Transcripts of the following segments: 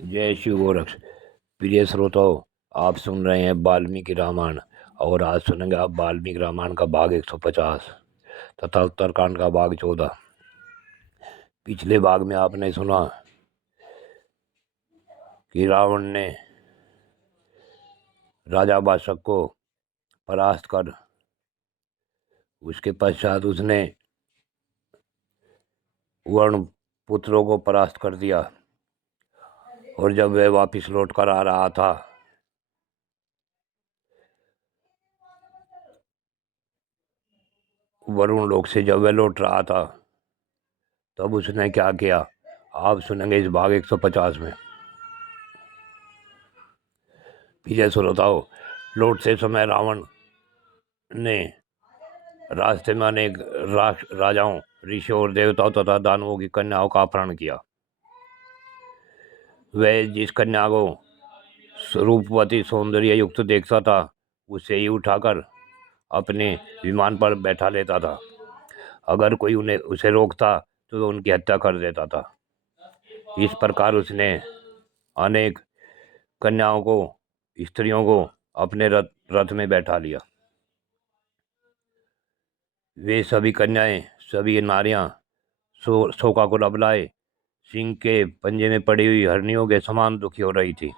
जय शिव गोरक्ष। प्रिय श्रोताओं, आप सुन रहे हैं वाल्मीकि रामायण। और आज सुनेंगे आप वाल्मीकि रामायण का भाग 150 तथा उत्तरकांड का भाग 14। पिछले भाग में आपने सुना कि रावण ने राजा बाशक को परास्त कर उसके पश्चात उसने वर्ण पुत्रों को परास्त कर दिया। और जब वह वापिस लौट कर आ रहा था, वरुण लोक से जब वह लौट रहा था, तब उसने क्या किया आप सुनेंगे इस भाग 150 में। प्रिय श्रोताओं, लौटते समय रावण ने रास्ते में अनेक राजाओं, ऋषियों और देवताओं तथा दानवों की कन्याओं का अपहरण किया। वह जिस कन्या को रूपवती सौंदर्य युक्त देखता था, उसे ही उठाकर अपने विमान पर बैठा लेता था। अगर कोई उसे रोकता तो वह उनकी हत्या कर देता था। इस प्रकार उसने अनेक कन्याओं को, स्त्रियों को अपने रथ में बैठा लिया। वे सभी कन्याएं, सभी नारियां शोकाकुल अबलाएं सिंह के पंजे में पड़ी हुई हरनियों के समान दुखी हो रही थी।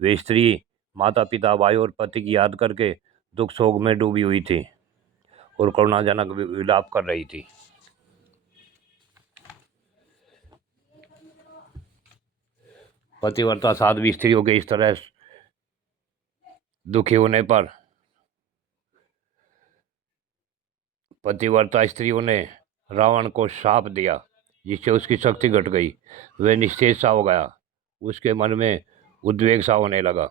वे स्त्री माता पिता, भाई और पति की याद करके दुख शोक में डूबी हुई थी और करुणाजनक विलाप कर रही थी। पतिव्रता साध्वी स्त्रियों के इस तरह दुखी होने पर पतिव्रता स्त्रियों ने रावण को शाप दिया, जिससे उसकी शक्ति घट गई। वह निश्चेष सा हो गया। उसके मन में उद्वेग सा होने लगा।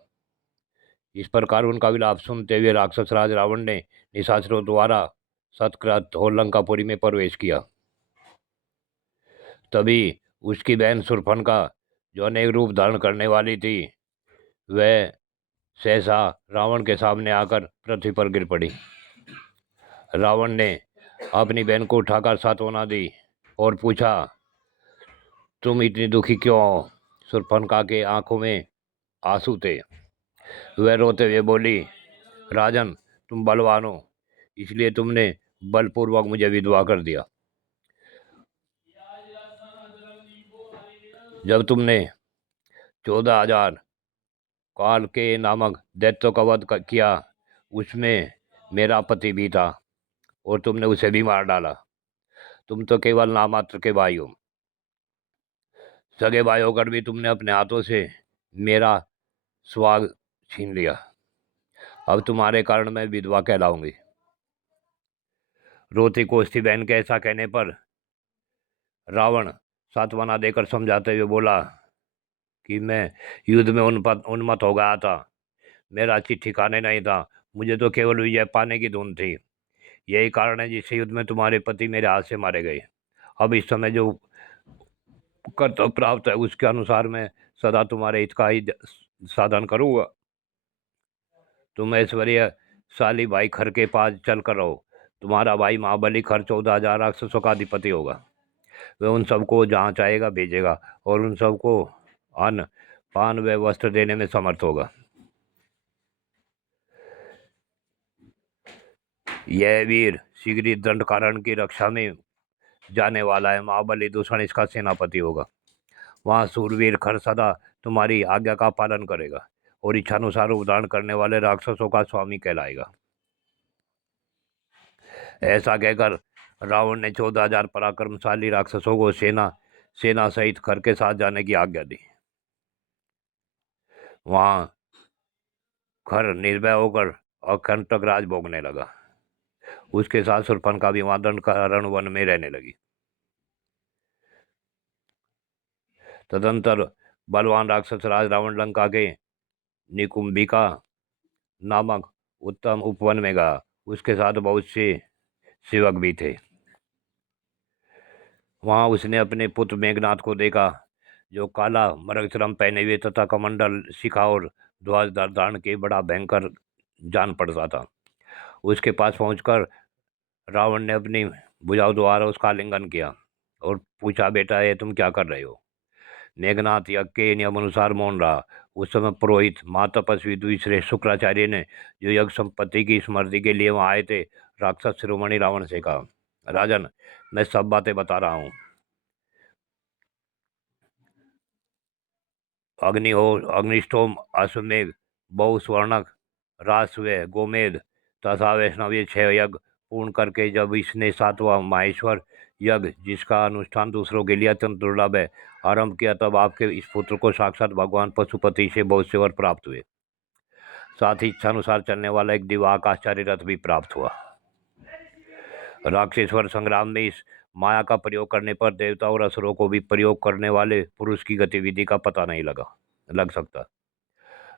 इस प्रकार उनका विलाप सुनते हुए राक्षस राज रावण ने निशाचरों द्वारा सत्कृत और लंकापुरी में प्रवेश किया। तभी उसकी बहन शूर्पणखा, जो अनेक रूप धारण करने वाली थी, वह सहसा रावण के सामने आकर पृथ्वी पर गिर पड़ी। रावण ने अपनी बहन को उठाकर सांत्वना दी और पूछा, तुम इतनी दुखी क्यों हो? शूर्पणखा के आंखों में आंसू थे। वह रोते हुए बोली, राजन, तुम बलवान हो, इसलिए तुमने बलपूर्वक मुझे विधवा कर दिया। जब तुमने 14,000 काल के नामक दैत्यों का वध किया, उसमें मेरा पति भी था और तुमने उसे भी मार डाला। तुम तो केवल नामात्र के भाई हो। सगे भाई होकर भी तुमने अपने हाथों से मेरा सुहाग छीन लिया। अब तुम्हारे कारण मैं विधवा कहलाऊंगी। रोती कोसती बहन के ऐसा कहने पर रावण सांत्वना देकर समझाते हुए बोला कि मैं युद्ध में उन्मत्त हो गया था। मेरा चित ठिकाने नहीं था। मुझे तो केवल विजय पाने की धुन थी। यही कारण है जिस युद्ध में तुम्हारे पति मेरे हाथ से मारे गए। अब इस समय जो कर्तव्य प्राप्त है, उसके अनुसार मैं सदा तुम्हारे हित का ही साधन करूंगा। तुम ऐश्वर्यशाली भाई खर के पास चल कर रहो। तुम्हारा भाई महाबली खर 14,000 राक्षसों का अधिपति होगा। वह उन सबको जहाँ चाहेगा भेजेगा और उन सबको अन्न, पान व वस्त्र देने में समर्थ होगा। यह वीर शीघ्र ही दंडकारण्य की रक्षा में जाने वाला है। महाबली दूषण इसका सेनापति होगा। वहाँ सूरवीर खर सदा तुम्हारी आज्ञा का पालन करेगा और इच्छानुसार उदाहरण करने वाले राक्षसों का स्वामी कहलाएगा। ऐसा कहकर रावण ने 14,000 पराक्रमशाली राक्षसों को सेना सहित खर के साथ जाने की आज्ञा दी। वहां खर निर्भय होकर अकंटक राज भोगने लगा। उसके साथ शूर्पणखा भी वहां दंडकारण्य वन में रहने लगी। तदंतर बलवान राक्षस राज रावण लंका के निकुंभिका नामक उत्तम उपवन में गया। उसके साथ बहुत से सेवक भी थे। वहां उसने अपने पुत्र मेघनाथ को देखा, जो काला मृगचर्म पहने हुए तथा कमंडल, शिखा और ध्वज धारण के बड़ा भयंकर जान पड़ता था। उसके पास पहुंचकर रावण ने अपनी भुजाओं द्वारा उसका आलिंगन किया और पूछा, बेटा ये तुम क्या कर रहे हो? मेघनाथ यज्ञ के नियम अनुसार मौन रहा। उस समय पुरोहित महातपस्वी द्विश्रेष्ठ शुक्राचार्य ने, जो यज्ञ संपत्ति की स्मृति के लिए वहां आए थे, राक्षस शिरोमणि रावण से कहा, राजन, मैं सब बातें बता रहा हूँ। अग्निष्टोम, अश्वमेघ, बहुस्वर्णक, राजस्व, गोमेध तथा वैष्णव, ये 6 यज्ञ पूर्ण करके जब इसने 7वां माहेश्वर यज्ञ, जिसका अनुष्ठान दूसरों के लिए अत्यंत दुर्लभ है, आरंभ किया, तब आपके इस पुत्र को साक्षात भगवान पशुपति से बहुत से वर प्राप्त हुए। साथ ही इच्छानुसार चलने वाला एक दिव्य आकाशचारी रथ भी प्राप्त हुआ। राक्षसेश्वर संग्राम में इस माया का प्रयोग करने पर देवता और असुरों को भी प्रयोग करने वाले पुरुष की गतिविधि का पता नहीं लग सकता।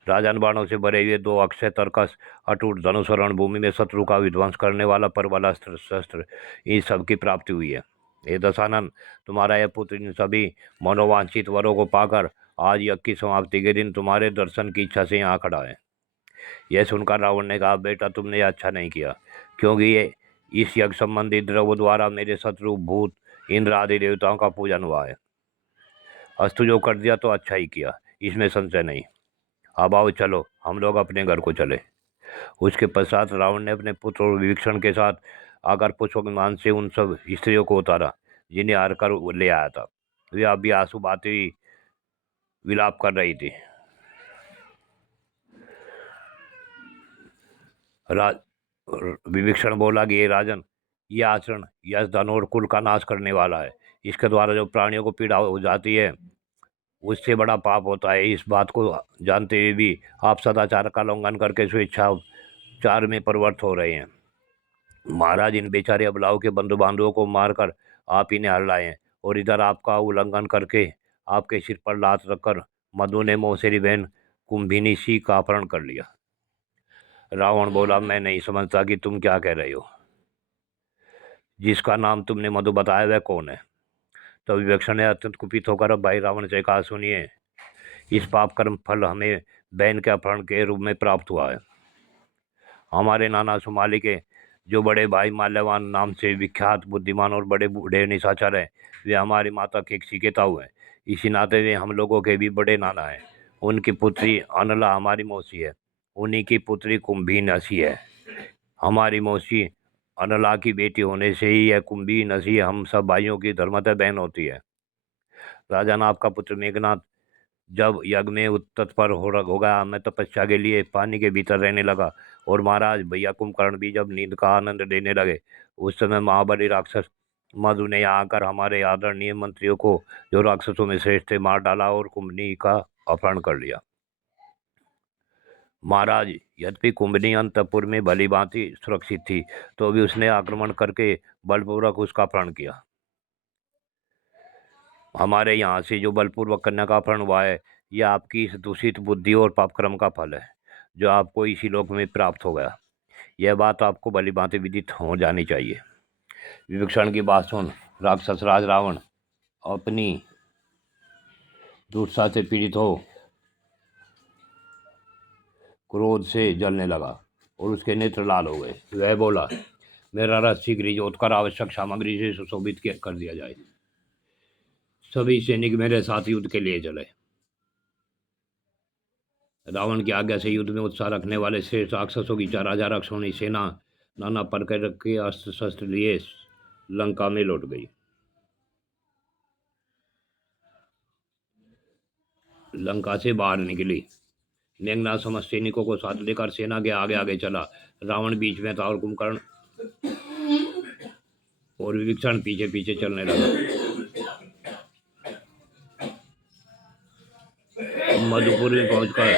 राजन बाणों से भरे हुए 2 अक्षय तर्कस, अटूट धनुष और रणभूमि में शत्रु का विध्वंस करने वाला प्रबल अस्त्र शस्त्र, इन सब की प्राप्ति हुई है। हे दशानन, तुम्हारा यह पुत्र इन सभी मनोवांछित वरों को पाकर आज यज्ञ की समाप्ति के दिन तुम्हारे दर्शन की इच्छा से यहाँ खड़ा है। यह सुनकर रावण ने कहा, बेटा, तुमने यह अच्छा नहीं किया, क्योंकि ये इस यज्ञ संबंधी द्रव्य द्वारा मेरे शत्रु भूत इंद्र आदि देवताओं का पूजन हुआ है। अस्तु, जो कर दिया तो अच्छा ही किया, इसमें संशय नहीं। अब आओ, चलो हम लोग अपने घर को चले। उसके पश्चात रावण ने अपने पुत्र और विभीषण के साथ आकर पुष्पक विमान से उन सब स्त्रियों को उतारा जिन्हें हार कर ले आया था। वे अभी आंसू बहाती हुई विलाप कर रही थी। विभीषण बोला कि ये राजन, ये आचरण यश, धन और कुल का नाश करने वाला है। इसके द्वारा जो प्राणियों को पीड़ा हो जाती है, उससे बड़ा पाप होता है। इस बात को जानते हुए भी आप सदाचार का उल्लंघन करके स्वेच्छाचार में प्रवृत्त हो रहे हैं। महाराज, इन बेचारे अबलाओं के बंधु बांधवों को मारकर आप इन्हें हर लाए हैं, और इधर आपका उल्लंघन करके आपके सिर पर लात रखकर मधु ने मौसेरी बहन कुंभिनी सी का अपहरण कर लिया। रावण बोला, मैं नहीं समझता कि तुम क्या कह रहे हो। जिसका नाम तुमने मधु बताया वह कौन है? तो विभीषण ने अत्यंत कुपित होकर अब भाई रावण से कहा, सुनिए, इस पाप कर्म फल हमें बहन के अपहरण के रूप में प्राप्त हुआ है। हमारे नाना सुमाली के जो बड़े भाई माल्यवान नाम से विख्यात बुद्धिमान और बड़े बूढ़े निशाचर हैं, वे हमारी माता के सिकेताऊ हैं। इसी नाते वे हम लोगों के भी बड़े नाना हैं। उनकी पुत्री अनला हमारी मौसी है, उन्हीं की पुत्री कुंभीनसी है। हमारी मौसी अनला की बेटी होने से ही यह कुंभीनसी हम सब भाइयों की धर्मतः बहन होती है। राजन, आपका पुत्र मेघनाथ जब यज्ञ में तत्पर हो गया, मैं तपस्या के लिए पानी के भीतर रहने लगा, और महाराज भैया कुंभकर्ण भी जब नींद का आनंद लेने लगे, उस समय महाबली राक्षस मधु ने यहाँ आकर हमारे आदरणीय मंत्रियों को, जो राक्षसों में श्रेष्ठ थे, मार डाला और कुंभनी का अपहरण कर लिया। महाराज, यद्यपि कुंभनी अंतपुर में भली भांति सुरक्षित थी, तो भी उसने आक्रमण करके बलपूर्वक उसका अपहरण किया। हमारे यहाँ से जो बलपूर्वक कन्या का अपहरण हुआ है, यह आपकी इस दूषित बुद्धि और पापक्रम का फल है, जो आपको इसी लोक में प्राप्त हो गया। यह बात आपको भली भांति विदित हो जानी चाहिए। विभीषण की बात सुन राक्षस राज रावण अपनी दुष्टता से पीड़ित हो क्रोध से जलने लगा और उसके नेत्र लाल हो गए। वह बोला, मेरा रथ शीघ्र ही जोतकर आवश्यक सामग्री से सुशोभित कर दिया जाए। सभी सैनिक मेरे साथ युद्ध के लिए चले। रावण की आज्ञा से युद्ध में उत्साह रखने वाले श्रेष्ठ राक्षसों की 4000 अक्षौणी सेना नाना प्रकार के अस्त्र शस्त्र लिए लंका में लौट गई। लंका से बाहर निकली। मेघनाथ समस्त सैनिकों को साथ लेकर सेना के आगे आगे चला। रावण बीच में था और कुंभकर्ण और विभीषण पीछे पीछे चलने लगा। मधुपुर में पहुंचकर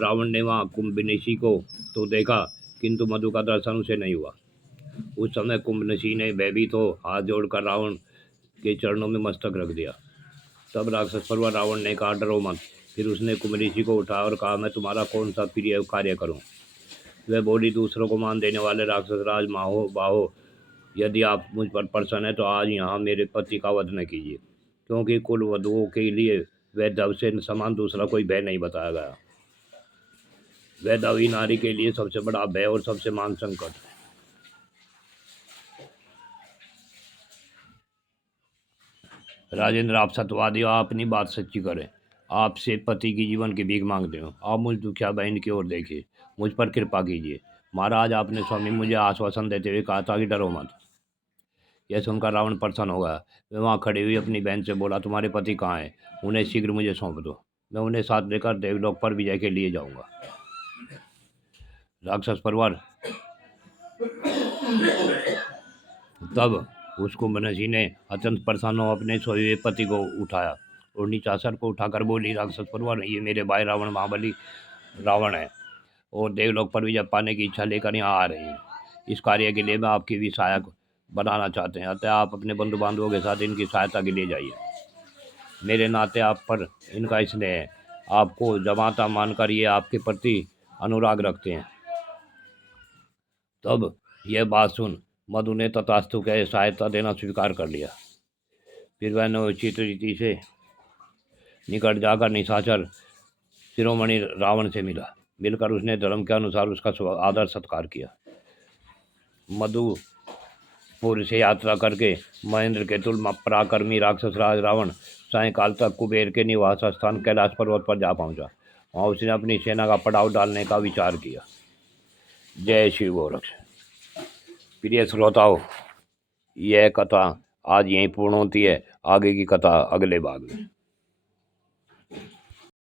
रावण ने वहां कुंभनिशी को तो देखा, किंतु मधु का दर्शन उसे नहीं हुआ। उस समय कुंभनिशी ने भयभीत हो हाथ जोड़कर रावण के चरणों में मस्तक रख दिया। तब राक्षस परवर रावण ने कहा, डरो मत। फिर उसने कुंभनिशी को उठाया और कहा, मैं तुम्हारा कौन सा प्रिय कार्य करूं? वह बोली, दूसरों को मान देने वाले राक्षस राज बाहो, यदि आप मुझ पर प्रसन्न है तो आज यहाँ मेरे पति का वध न कीजिए, क्योंकि कुल वधुओं के लिए वैधव से समान दूसरा कोई भय नहीं बताया गया। वैधवी नारी के लिए सबसे बड़ा भय और सबसे महान संकट है। राजेंद्र, आप सत्यवादी हो, आप अपनी बात सच्ची करें। आपसे पति की जीवन की भीख मांगते हो। आप मुझ दुखिया बहन की ओर देखिए, मुझ पर कृपा कीजिए। महाराज, आपने स्वामी मुझे आश्वासन देते हुए कहा था कि डरो मत। यह सुनकर रावण प्रसन्न हो गया। वह वहाँ खड़ी हुई अपनी बहन से बोला, तुम्हारे पति कहाँ हैं? उन्हें शीघ्र मुझे सौंप दो, मैं उन्हें साथ लेकर देवलोक पर विजय के लिए जाऊंगा। राक्षस परिवार तब उसको मनसी ने अत्यंत प्रसन्न हो अपने सोए हुए पति को उठाया और नीचा सर को उठाकर बोली, राक्षस परिवार, ये मेरे भाई रावण महाबली रावण है और देवलोक पर विजय पाने की इच्छा लेकर यहाँ आ रहे हैं। इस कार्य के लिए मैं आपकी भी सहायक बनाना चाहते हैं, अतः आप अपने बंधु बांधवों के साथ इनकी सहायता के लिए जाइए। मेरे नाते आप पर इनका स्नेह है, आपको जमाता मानकर ये आपके प्रति अनुराग रखते हैं। तब यह बात सुन मधु ने तथास्तु कह सहायता देना स्वीकार कर लिया। फिर वह उचित रीति से निकट जाकर निशाचर शिरोमणि रावण से मिलकर उसने धर्म के अनुसार उसका आदर सत्कार किया। मधुपुर से यात्रा करके महेंद्र के तुल पराक्रमी राक्षस राज रावण सायंकाल तक कुबेर के निवास स्थान कैलाश पर्वत पर जा पहुंचा। वहां उसने अपनी सेना का पड़ाव डालने का विचार किया। जय श्री गोरक्ष। प्रिय श्रोताओं, यह कथा आज यहीं पूर्ण होती है। आगे की कथा अगले भाग में।